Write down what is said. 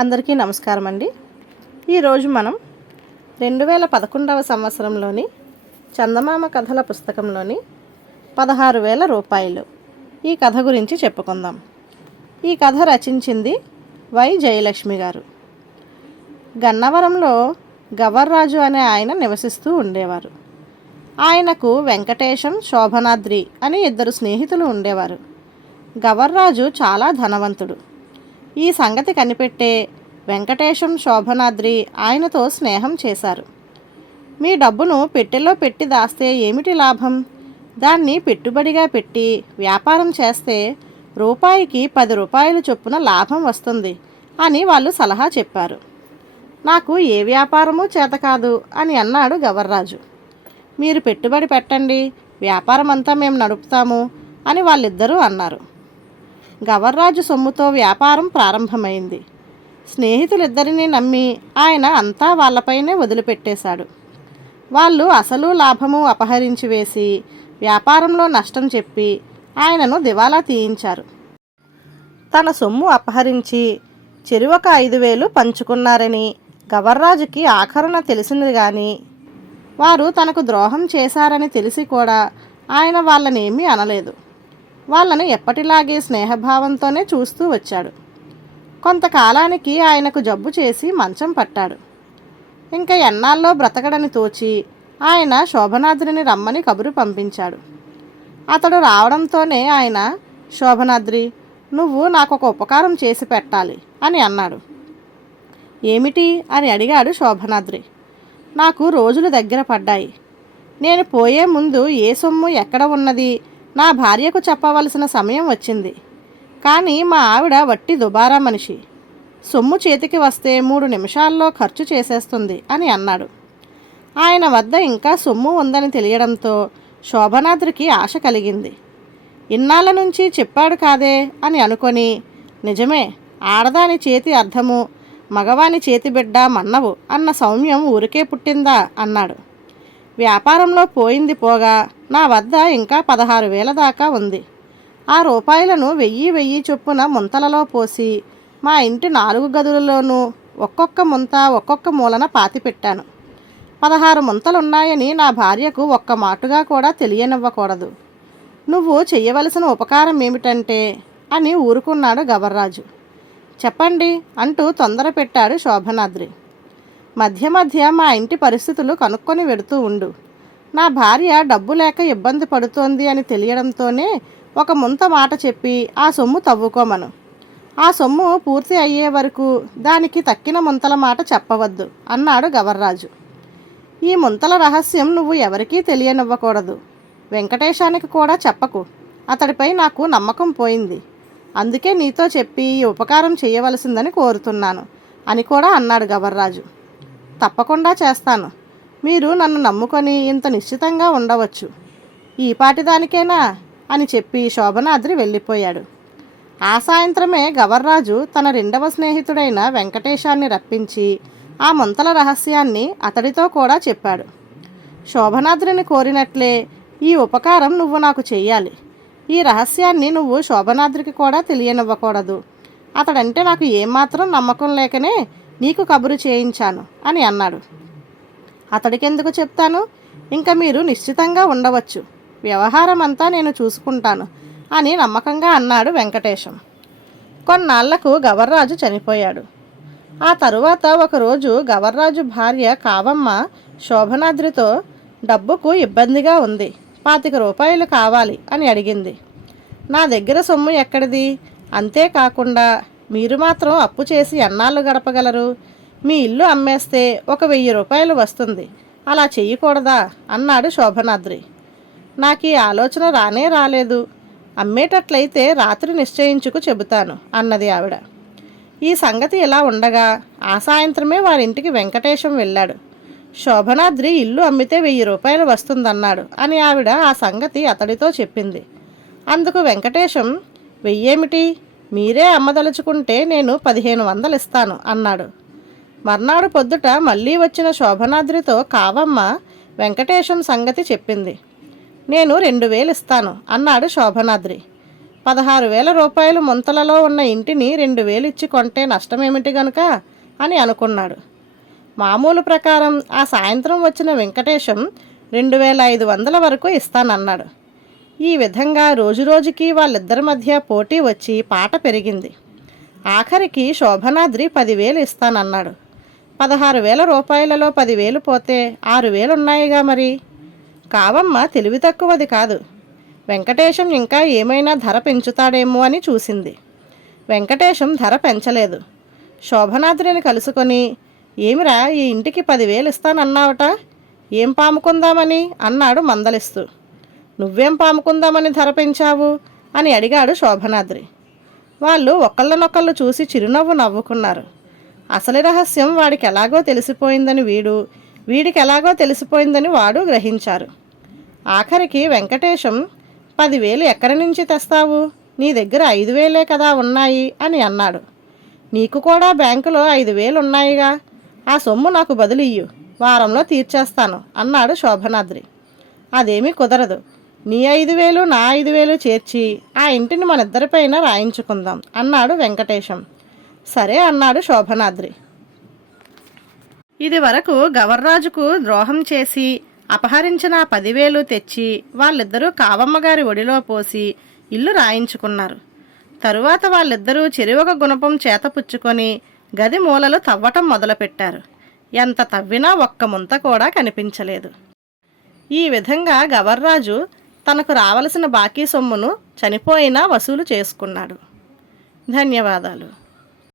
అందరికీ నమస్కారం అండి. ఈరోజు మనం 2011వ సంవత్సరంలోని చందమామ కథల పుస్తకంలోని 16,000 రూపాయలు ఈ కథ గురించి చెప్పుకుందాం. ఈ కథ రచించింది వై జయలక్ష్మి గారు. గన్నవరంలో గవర్రాజు అనే ఆయన నివసిస్తూ ఉండేవారు. ఆయనకు వెంకటేశం, శోభనాద్రి అని 2 స్నేహితులు ఉండేవారు. గవర్రాజు చాలా ధనవంతుడు. ఈ సంగతి కనిపెట్టే వెంకటేశం, శోభనాద్రి ఆయనతో స్నేహం చేశారు. మీ డబ్బును పెట్టెలో పెట్టి దాస్తే ఏమిటి లాభం? దాన్ని పెట్టుబడిగా పెట్టి వ్యాపారం చేస్తే రూపాయికి 10 రూపాయలు చొప్పున లాభం వస్తుంది అని వాళ్ళు సలహా చెప్పారు. నాకు ఏ వ్యాపారమూ చేత కాదు అని అన్నాడు గవర్రాజు. మీరు పెట్టుబడి పెట్టండి, వ్యాపారం అంతా మేము నడుపుతాము అని వాళ్ళిద్దరూ అన్నారు. గవర్రాజు సొమ్ముతో వ్యాపారం ప్రారంభమైంది. స్నేహితులిద్దరినీ నమ్మి ఆయన అంతా వాళ్ళపైనే వదిలిపెట్టేశాడు. వాళ్ళు అసలు లాభము అపహరించి వేసి వ్యాపారంలో నష్టం చెప్పి ఆయనను దివాలా తీయించారు. తన సొమ్ము అపహరించి చెరువొక 5,000 పంచుకున్నారని గవర్రాజుకి ఆఖరున తెలిసింది. కానీ వారు తనకు ద్రోహం చేశారని తెలిసి కూడా ఆయన వాళ్ళనేమీ అనలేదు. వాళ్ళని ఎప్పటిలాగే స్నేహభావంతోనే చూస్తూ వచ్చాడు. కొంతకాలానికి ఆయనకు జబ్బు చేసి మంచం పట్టాడు. ఇంకా ఎన్నాళ్ళలో బ్రతకడని తోచి ఆయన శోభనాద్రిని రమ్మని కబురు పంపించాడు. అతడు రావడంతోనే ఆయన, శోభనాద్రి, నువ్వు నాకు ఒక ఉపకారం చేసి పెట్టాలి అని అన్నాడు. ఏమిటి అని అడిగాడు శోభనాద్రి. నాకు రోజులు దగ్గర పడ్డాయి. నేను పోయే ముందు ఏ సొమ్ము ఎక్కడ ఉన్నది నా భార్యకు చెప్పవలసిన సమయం వచ్చింది. కానీ మా ఆవిడ వట్టి దుబారా మనిషి. సొమ్ము చేతికి వస్తే 3 నిమిషాల్లో ఖర్చు చేసేస్తుంది అని అన్నాడు. ఆయన వద్ద ఇంకా సొమ్ము ఉందని తెలియడంతో శోభనాద్రికి ఆశ కలిగింది. ఇన్నాళ్ళ నుంచి చెప్పాడు కాదే అని అనుకొని, నిజమే, ఆడదాని చేతి అర్థము మగవాని చేతి బిడ్డ మన్నవు అన్న సౌమ్యం ఊరికే పుట్టిందా అన్నాడు. వ్యాపారంలో పోయింది పోగా నా వద్ద ఇంకా 16,000 దాకా ఉంది. ఆ రూపాయలను 1000 చొప్పున ముంతలలో పోసి మా ఇంటి 4 గదులలోనూ ఒక్కొక్క ముంత ఒక్కొక్క మూలన పాతిపెట్టాను. 16 ముంతలున్నాయని నా భార్యకు ఒక్క మాటుగా కూడా తెలియనివ్వకూడదు. నువ్వు చెయ్యవలసిన ఉపకారం ఏమిటంటే అని ఊరుకున్నాడు గవర్రాజు. చెప్పండి అంటూ తొందర పెట్టాడు శోభనాద్రి. మధ్య మధ్య మా ఇంటి పరిస్థితులు కనుక్కొని వెడుతూ ఉండు. నా భార్య డబ్బు లేక ఇబ్బంది పడుతోంది అని తెలియడంతోనే ఒక ముంత మాట చెప్పి ఆ సొమ్ము తవ్వుకోమను. ఆ సొమ్ము పూర్తి అయ్యే వరకు దానికి తక్కిన ముంతల మాట చెప్పవద్దు అన్నాడు గవర్రాజు. ఈ ముంతల రహస్యం నువ్వు ఎవరికీ తెలియనివ్వకూడదు. వెంకటేశానికి కూడా చెప్పకు. అతడిపై నాకు నమ్మకం పోయింది. అందుకే నీతో చెప్పి ఈ ఉపకారం చేయవలసిందని కోరుతున్నాను అని కూడా అన్నాడు గవర్రాజు. తప్పకుండా చేస్తాను. మీరు నన్ను నమ్ముకొని ఇంత నిశ్చితంగా ఉండవచ్చు. ఈ పాటిదానికేనా అని చెప్పి శోభనాద్రి వెళ్ళిపోయాడు. ఆ సాయంత్రమే గవర్రాజు తన 2వ స్నేహితుడైన వెంకటేశాన్ని రప్పించి ఆ ముంతల రహస్యాన్ని అతడితో కూడా చెప్పాడు. శోభనాద్రిని కోరినట్లే ఈ ఉపకారం నువ్వు నాకు చెయ్యాలి. ఈ రహస్యాన్ని నువ్వు శోభనాద్రికి కూడా తెలియనివ్వకూడదు. అతడంటే నాకు ఏమాత్రం నమ్మకం లేకనే నీకు కబురు చేయించాను అని అన్నాడు. అతడికెందుకు చెప్తాను? ఇంకా మీరు నిశ్చితంగా ఉండవచ్చు. వ్యవహారం అంతా నేను చూసుకుంటాను అని నమ్మకంగా అన్నాడు వెంకటేశం. కొన్నాళ్లకు గవర్రాజు చనిపోయాడు. ఆ తరువాత ఒకరోజు గవర్రాజు భార్య కావమ్మ శోభనాద్రితో డబ్బుకు ఇబ్బందిగా ఉంది, 25 రూపాయలు కావాలి అని అడిగింది. నా దగ్గర సొమ్ము ఎక్కడిది? అంతేకాకుండా మీరు మాత్రం అప్పు చేసి ఎన్నాళ్ళు గడపగలరు? మీ ఇల్లు అమ్మేస్తే ఒక 1000 రూపాయలు వస్తుంది. అలా చెయ్యకూడదా అన్నాడు శోభనాద్రి. నాకు ఈ ఆలోచన రానే రాలేదు. అమ్మేటట్లయితే రాత్రి నిశ్చయించుకు చెబుతాను అన్నది ఆవిడ. ఈ సంగతి ఇలా ఉండగా ఆ సాయంత్రమే వారింటికి వెంకటేశం వెళ్ళాడు. శోభనాద్రి ఇల్లు అమ్మితే 1000 రూపాయలు వస్తుందన్నాడు అని ఆవిడ ఆ సంగతి అతడితో చెప్పింది. అందుకు వెంకటేశం, 1000 ఏమిటి? మీరే అమ్మదలుచుకుంటే నేను 1500 ఇస్తాను అన్నాడు. మర్నాడు పొద్దుట మళ్ళీ వచ్చిన శోభనాద్రితో కావమ్మ వెంకటేశం సంగతి చెప్పింది. నేను 2000 ఇస్తాను అన్నాడు శోభనాద్రి. 16,000 రూపాయలు ముంతలలో ఉన్న ఇంటిని 2,000 ఇచ్చి కొంటే నష్టమేమిటి గనుక అని అనుకున్నాడు. మామూలు ప్రకారం ఆ సాయంత్రం వచ్చిన వెంకటేశం 2,500 వరకు ఇస్తానన్నాడు. ఈ విధంగా రోజురోజుకి వాళ్ళిద్దరి మధ్య పోటీ వచ్చి పాట పెరిగింది. ఆఖరికి శోభనాద్రి 10,000 ఇస్తానన్నాడు. 16,000 రూపాయలలో 10,000 పోతే 6,000 ఉన్నాయిగా మరి. కావమ్మ తెలివి తక్కువది కాదు. వెంకటేశం ఇంకా ఏమైనా ధర పెంచుతాడేమో అని చూసింది. వెంకటేశం ధర పెంచలేదు. శోభనాద్రిని కలుసుకొని, ఏమిరా ఈ ఇంటికి 10,000 ఇస్తానన్నావట, ఏం పాముకుందామని అన్నాడు మందలిస్తూ. నువ్వేం పాముకుందామని ధర పెంచావు అని అడిగాడు శోభనాద్రి. వాళ్ళు ఒకళ్ళనొకళ్ళు చూసి చిరునవ్వు నవ్వుకున్నారు. అసలు రహస్యం వాడికి ఎలాగో తెలిసిపోయిందని వీడికి ఎలాగో తెలిసిపోయిందని వాడు గ్రహించారు. ఆఖరికి వెంకటేశం, 10,000 ఎక్కడి నుంచి తెస్తావు, నీ దగ్గర 5,000 కదా ఉన్నాయి అని అన్నాడు. నీకు కూడా బ్యాంకులో 5,000 ఉన్నాయిగా, ఆ సొమ్ము నాకు బదులు ఇయ్యు, వారంలో తీర్చేస్తాను అన్నాడు శోభనాద్రి. అదేమీ కుదరదు, నీ 5,000 నా 5,000 చేర్చి ఆ ఇంటిని మనిద్దరిపైన రాయించుకుందాం అన్నాడు వెంకటేశం. సరే అన్నాడు శోభనాద్రి. ఇది వరకు గవర్రాజుకు ద్రోహం చేసి అపహరించిన 10,000 తెచ్చి వాళ్ళిద్దరూ కావమ్మగారి ఒడిలో పోసి ఇల్లు రాయించుకున్నారు. తరువాత వాళ్ళిద్దరూ చెరివొక గుణపం చేతపుచ్చుకొని గది మూలలు తవ్వటం మొదలుపెట్టారు. ఎంత తవ్వినా ఒక్క ముంత కూడా కనిపించలేదు. ఈ విధంగా గవర్రాజు తనకు రావలసిన బాకీ సొమ్మును చనిపోయినా వసూలు చేసుకున్నాడు. ధన్యవాదాలు.